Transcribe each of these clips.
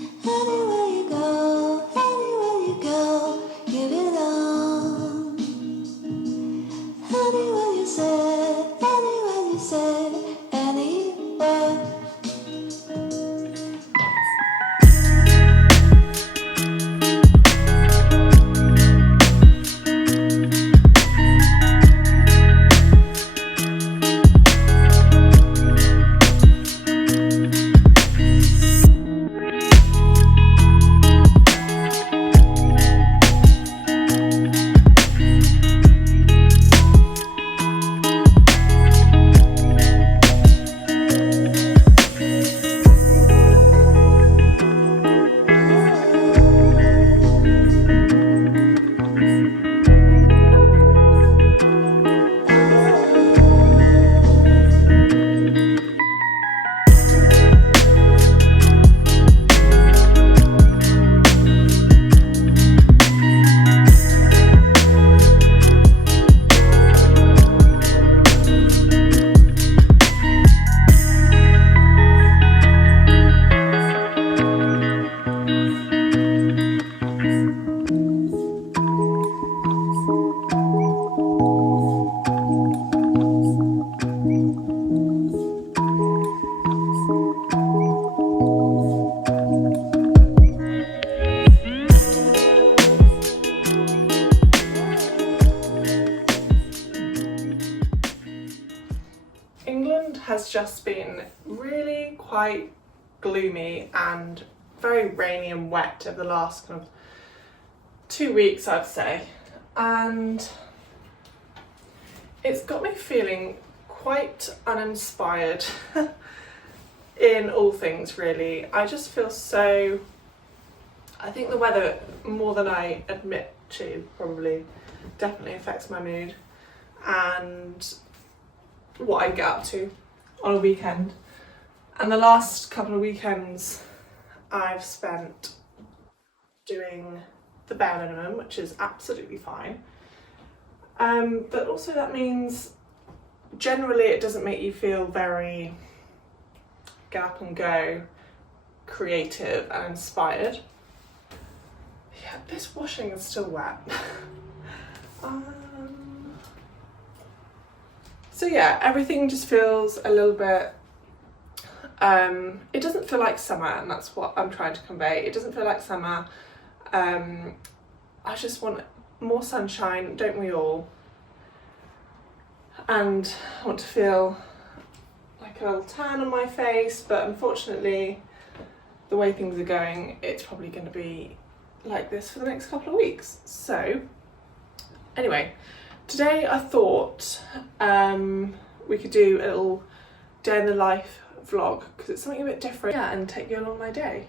Anywhere you go, give it on. Anywhere you say, anywhere. England has just been really quite gloomy and very rainy and wet over the last kind of 2 weeks, I'd say, and it's got me feeling quite uninspired in all things, really. I just feel so, I think the weather, more than I admit to, probably definitely affects my mood and what I get up to on a weekend. And the last couple of weekends I've spent doing the bare minimum, which is absolutely fine. But also that means generally it doesn't make you feel very get up and go, creative and inspired. Yeah, this washing is still wet. So yeah, everything just feels a little bit, it doesn't feel like summer, and that's what I'm trying to convey. It doesn't feel like summer. I just want more sunshine, don't we all? And I want to feel like a little tan on my face, but unfortunately, the way things are going, it's probably going to be like this for the next couple of weeks. So anyway, today I thought we could do a little day in the life vlog because it's something a bit different, yeah, and take you along my day.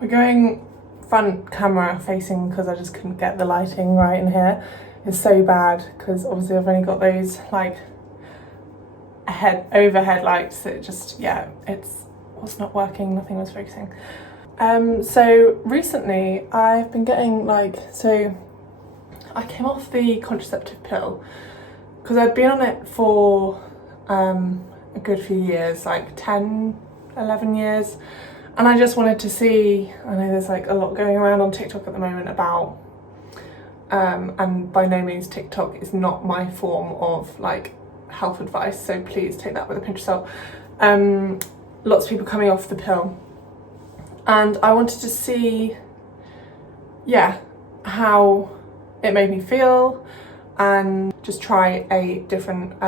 We're going front camera facing because I just couldn't get the lighting right in here. It's so bad because obviously I've only got those like overhead lights. It just, yeah, it was not working, nothing was focusing. So recently I've been getting so I came off the contraceptive pill because I'd been on it for a good few years, like 10, 11 years. And I just wanted to see, I know there's like a lot going around on TikTok at the moment about, and by no means TikTok is not my form of like health advice, so please take that with a pinch of salt. Lots of people coming off the pill. And I wanted to see, yeah, how it made me feel and just try a different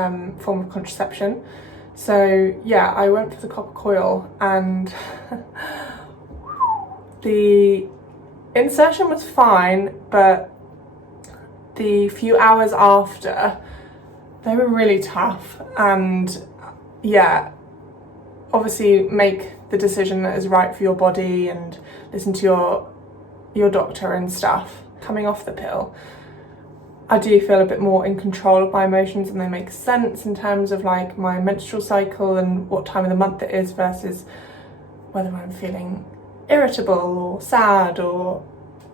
form of contraception. So yeah, I went for the copper coil and the insertion was fine, but the few hours after, they were really tough. And yeah, obviously make the decision that is right for your body and listen to your doctor and stuff. Coming off the pill, I do feel a bit more in control of my emotions, and they make sense in terms of like my menstrual cycle and what time of the month it is versus whether I'm feeling irritable or sad or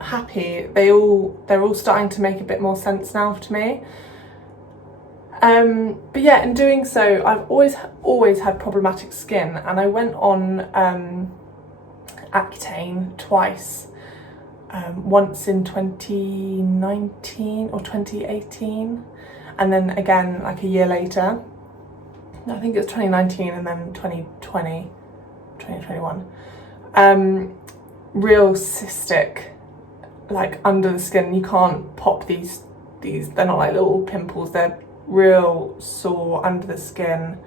happy, they're all starting to make a bit more sense now to me. But yeah, in doing so, I've always had problematic skin, and I went on Accutane twice, once in 2019 or 2018, and then again like a year later. I think it was 2019 and then 2021. Real cystic, like under the skin. You can't pop these, they're not like little pimples, they're real sore under the skin.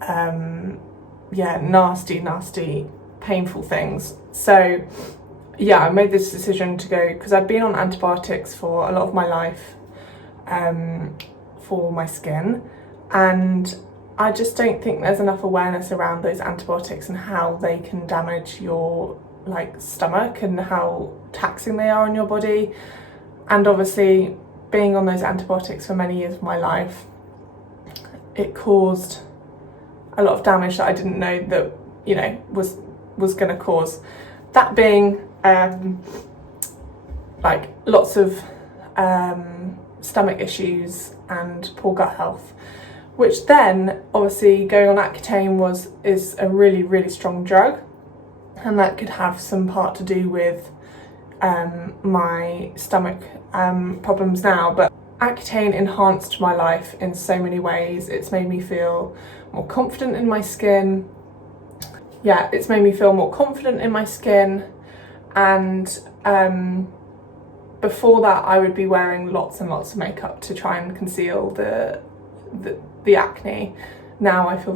Yeah, nasty, painful things. So yeah, I made this decision to go, because I've been on antibiotics for a lot of my life, for my skin, and I just don't think there's enough awareness around those antibiotics and how they can damage your like stomach and how taxing they are on your body. And obviously being on those antibiotics for many years of my life, it caused a lot of damage that I didn't know that, you know, was going to cause. That being like lots of stomach issues and poor gut health, which then obviously going on Accutane is a really strong drug, and that could have some part to do with my stomach problems now. But Accutane enhanced my life in so many ways. It's made me feel more confident in my skin. Yeah, it's made me feel more confident in my skin. And before that, I would be wearing lots and lots of makeup to try and conceal the acne. Now I feel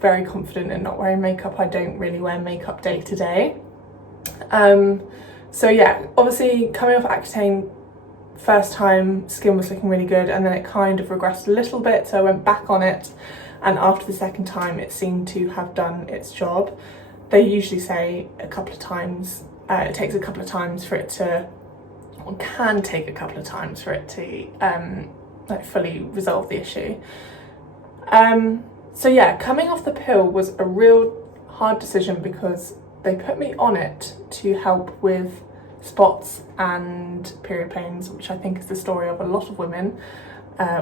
very confident in not wearing makeup. I don't really wear makeup day to day. So yeah, obviously coming off Accutane, first time skin was looking really good, and then it kind of regressed a little bit, so I went back on it, and after the second time it seemed to have done its job. They usually say a couple of times, it takes a couple of times for it to, or can take a couple of times for it to like fully resolve the issue. So yeah, coming off the pill was a real hard decision, because they put me on it to help with spots and period pains, which I think is the story of a lot of women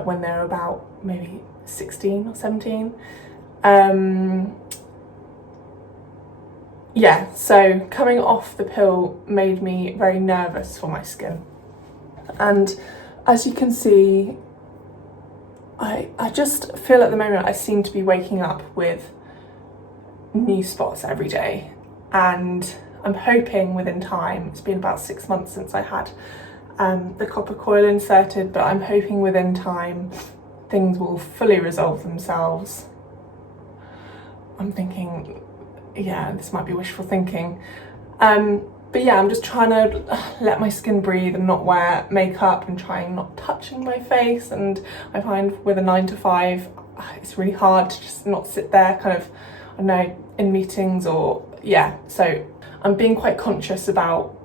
when they're about maybe 16 or 17. Yeah, so coming off the pill made me very nervous for my skin. And as you can see, I just feel at the moment I seem to be waking up with new spots every day, and I'm hoping within time, it's been about 6 months since I had the copper coil inserted, but I'm hoping within time things will fully resolve themselves. I'm thinking, yeah, this might be wishful thinking. But yeah, I'm just trying to let my skin breathe and not wear makeup and trying not touching my face. And I find with a 9 to 5, it's really hard to just not sit there kind of, I don't know, in meetings or, yeah. So I'm being quite conscious about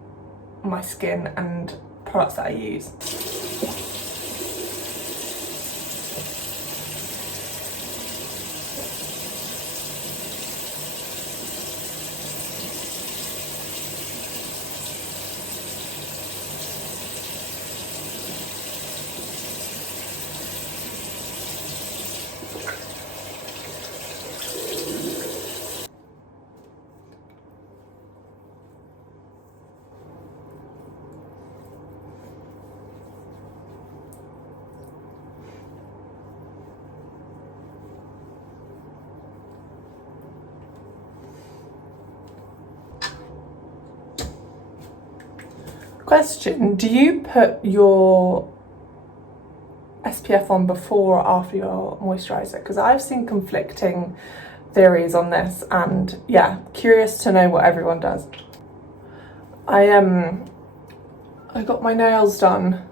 my skin and products that I use. Question, do you put your SPF on before or after your moisturiser? Because I've seen conflicting theories on this, and yeah, curious to know what everyone does. I got my nails done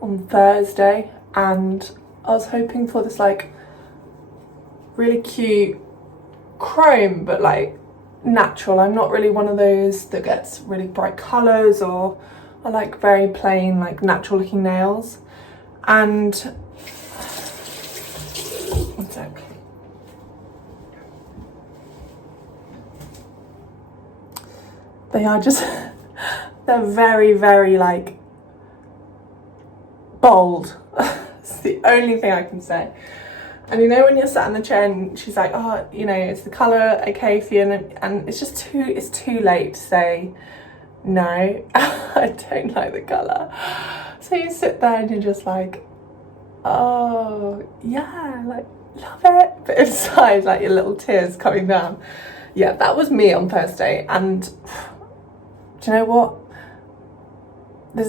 on Thursday, and I was hoping for this like really cute chrome, but like natural. I'm not really one of those that gets really bright colours, or I like very plain, like natural looking nails. And one sec. They are just, they're very, very like bold. It's the only thing I can say. And you know when you're sat in the chair and she's like, oh, you know, is the colour okay for you? And it's just it's too late to say, no, I don't like the colour. So you sit there and you're just like, oh, yeah, like, love it. But inside, like, your little tears coming down. Yeah, that was me on Thursday. And do you know what?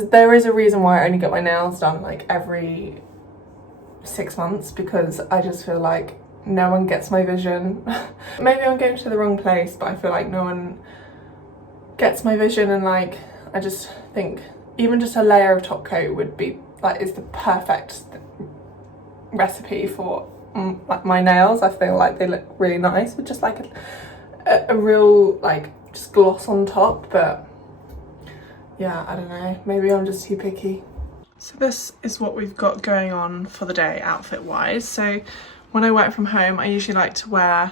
There is a reason why I only get my nails done like every 6 months, because I just feel like no one gets my vision. Maybe I'm going to the wrong place, but I feel like no one gets my vision, and like I just think even just a layer of top coat would be like, is the perfect recipe for like my nails. I feel like they look really nice with just like a real like just gloss on top, but yeah, I don't know, maybe I'm just too picky. So this is what we've got going on for the day outfit wise. So when I work from home, I usually like to wear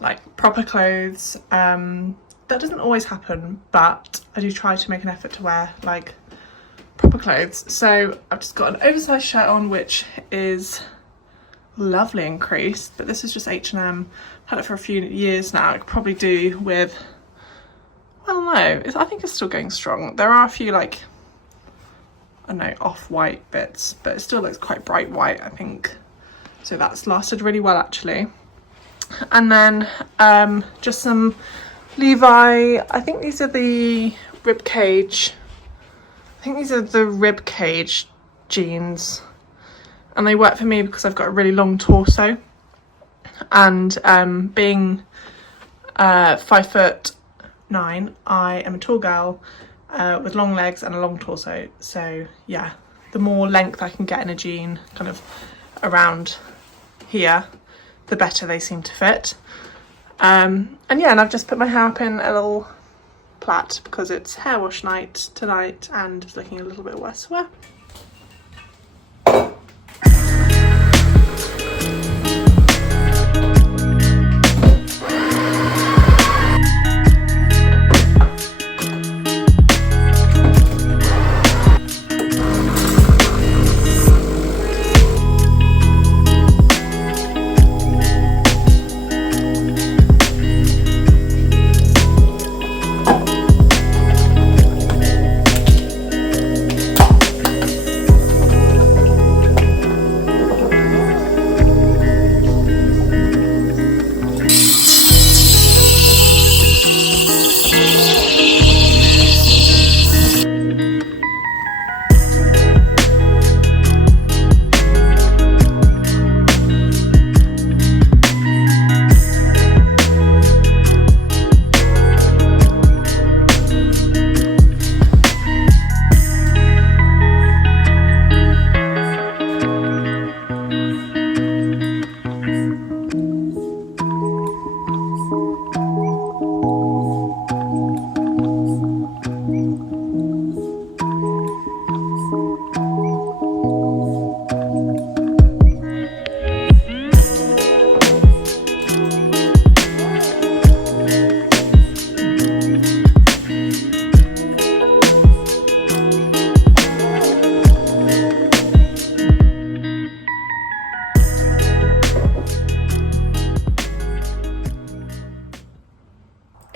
like proper clothes. That doesn't always happen, but I do try to make an effort to wear like proper clothes. So I've just got an oversized shirt on, which is lovely and creased, but this is just H&M. I've had it for a few years now. I could probably do with, well, no, I think it's still going strong. There are a few like, I don't know, off-white bits, but it still looks quite bright white, I think. So that's lasted really well actually. And then just some Levi, I think these are the ribcage. I think these are the ribcage jeans, and they work for me because I've got a really long torso, and being 5'9", I am a tall girl with long legs and a long torso. So yeah, the more length I can get in a jean kind of around here, the better they seem to fit. And yeah, and I've just put my hair up in a little plait because it's hair wash night tonight and it's looking a little bit worse for wear.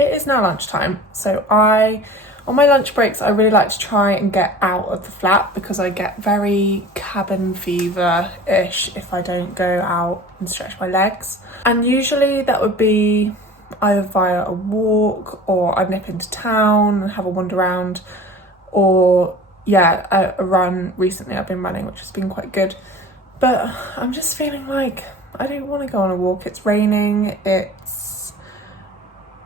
It is now lunchtime, so on my lunch breaks I really like to try and get out of the flat because I get very cabin fever-ish if I don't go out and stretch my legs. And usually that would be either via a walk, or I'd nip into town and have a wander around, or yeah, a run. Recently I've been running, which has been quite good. But I'm just feeling like I don't want to go on a walk. It's raining, it's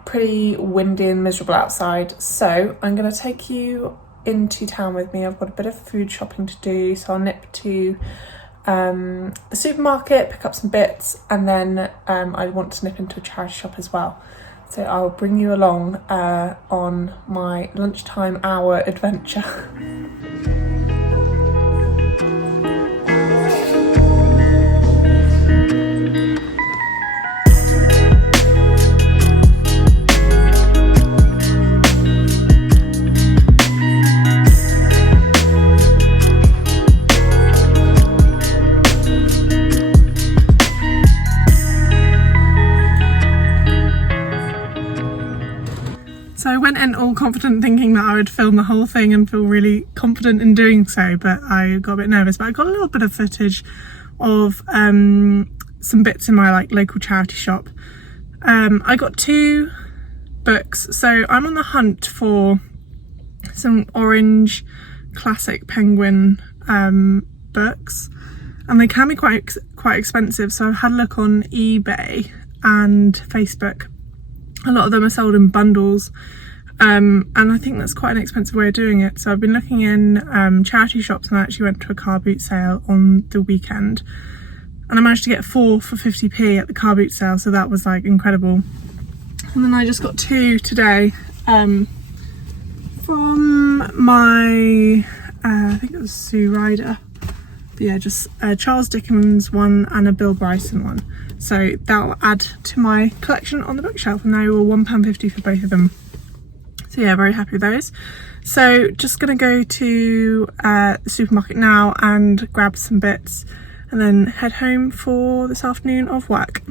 pretty windy and miserable outside, so I'm going to take you into town with me. I've got a bit of food shopping to do, so I'll nip to the supermarket, pick up some bits, and then I want to nip into a charity shop as well. So I'll bring you along on my lunchtime hour adventure. confident thinking that I would film the whole thing and feel really confident in doing so, but I got a bit nervous. But I got a little bit of footage of some bits in my like local charity shop. I got 2 books, so I'm on the hunt for some orange classic penguin books, and they can be quite expensive, so I've had a look on eBay and Facebook. A lot of them are sold in bundles, and I think that's quite an expensive way of doing it. So I've been looking in charity shops, and I actually went to a car boot sale on the weekend, and I managed to get 4 for 50p at the car boot sale, so that was like incredible. And then I just got 2 today from my I think it was Sue Ryder. But yeah, just a Charles Dickens one and a Bill Bryson one. So that'll add to my collection on the bookshelf, and they were £1.50 for both of them. So yeah, very happy with those. So just gonna go to the supermarket now and grab some bits, and then head home for this afternoon of work.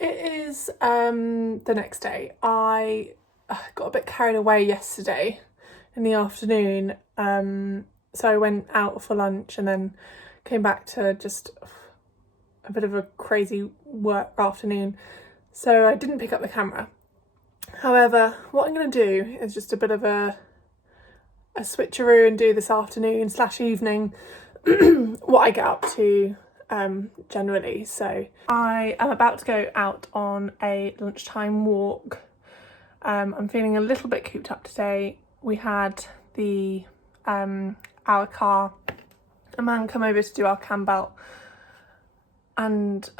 It is the next day. I got a bit carried away yesterday in the afternoon, so I went out for lunch and then came back to just a bit of a crazy work afternoon, so I didn't pick up the camera. However, what I'm going to do is just a bit of a switcheroo and do this afternoon / evening what I get up to generally. So I am about to go out on a lunchtime walk. I'm feeling a little bit cooped up today. We had our car, a man come over to do our cam belt, and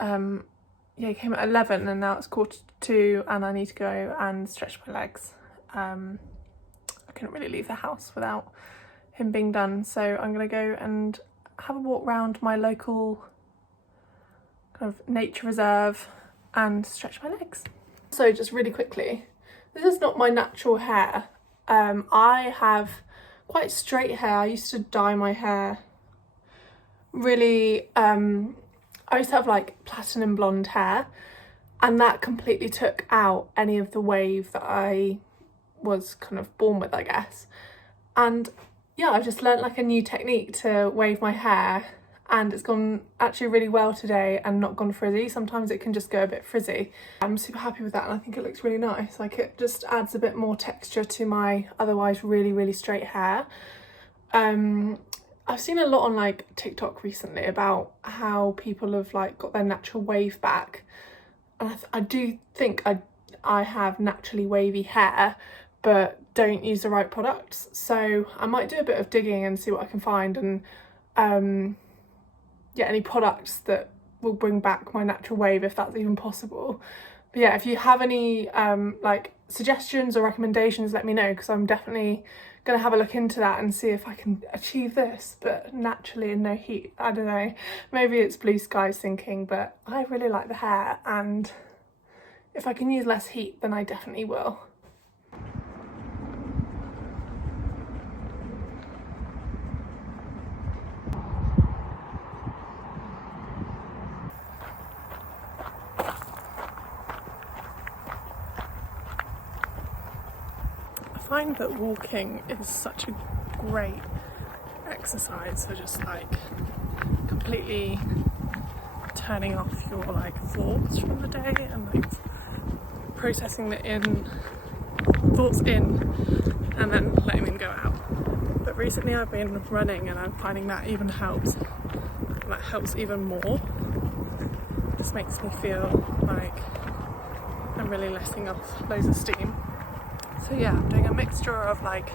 yeah, he came at 11 and now it's 1:45 and I need to go and stretch my legs. I couldn't really leave the house without him being done, so I'm gonna go and have a walk around my local kind of nature reserve and stretch my legs. So just really quickly, this is not my natural hair. I have quite straight hair. I used to dye my hair really, I used to have like platinum blonde hair, and that completely took out any of the wave that I was kind of born with, I guess. And yeah, I just learnt like a new technique to wave my hair, and it's gone actually really well today and not gone frizzy. Sometimes it can just go a bit frizzy. I'm super happy with that, and I think it looks really nice. Like, it just adds a bit more texture to my otherwise really straight hair. I've seen a lot on like TikTok recently about how people have like got their natural wave back, and I do think I have naturally wavy hair but don't use the right products, so I might do a bit of digging and see what I can find, and yeah, any products that will bring back my natural wave, if that's even possible. But yeah, if you have any like suggestions or recommendations, let me know, because I'm definitely gonna have a look into that and see if I can achieve this, but naturally and no heat. I don't know, maybe it's blue skies thinking, but I really like the hair, and if I can use less heat, then I definitely will. I find that walking is such a great exercise for just like completely turning off your like thoughts from the day and like processing thoughts in and then letting them go out. But recently I've been running, and I'm finding that even helps. That helps even more. It just makes me feel like I'm really letting off loads of steam. So yeah, I'm doing a mixture of like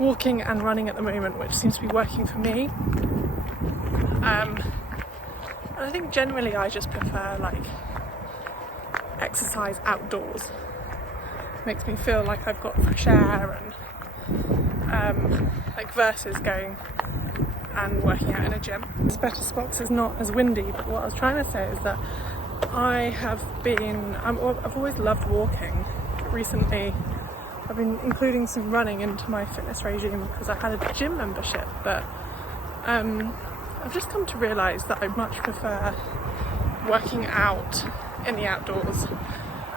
walking and running at the moment, which seems to be working for me. And I think generally I just prefer like exercise outdoors. It makes me feel like I've got fresh air, and like versus going and working out in a gym. It's better spots is not as windy, but what I was trying to say is that I've always loved walking. Recently I've been including some running into my fitness regime because I had a gym membership, but I've just come to realise that I much prefer working out in the outdoors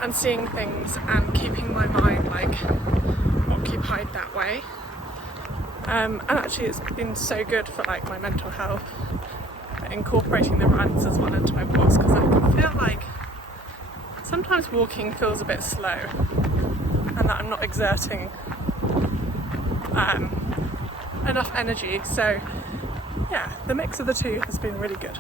and seeing things and keeping my mind like occupied that way. And actually it's been so good for like my mental health, incorporating the runs as well into my walks, because I can feel like sometimes walking feels a bit slow and that I'm not exerting enough energy. So yeah, the mix of the two has been really good.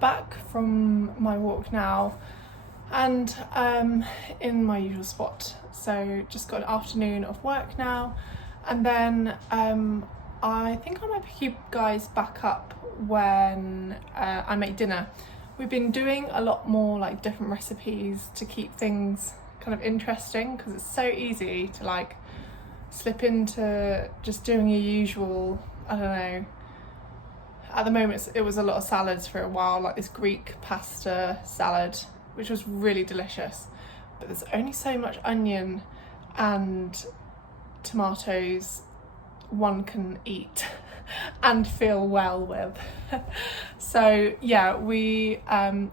Back from my walk now, and in my usual spot. So just got an afternoon of work now, and then I think I might pick you guys back up when I make dinner. We've been doing a lot more like different recipes to keep things kind of interesting, because it's so easy to like slip into just doing your usual, I don't know. At the moment it was a lot of salads for a while, like this Greek pasta salad, which was really delicious, but there's only so much onion and tomatoes one can eat and feel well with. So yeah, we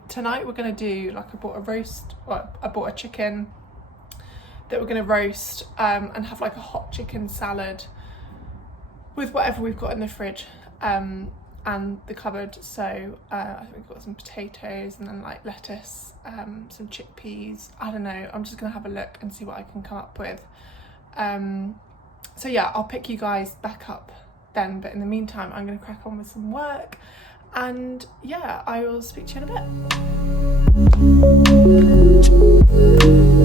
tonight we're gonna do like, I bought a chicken that we're gonna roast and have like a hot chicken salad with whatever we've got in the fridge and the cupboard. So I think we've got some potatoes and then like lettuce, some chickpeas, I don't know, I'm just gonna have a look and see what I can come up with. So yeah, I'll pick you guys back up then, but in the meantime I'm gonna crack on with some work, and yeah, I will speak to you in a bit.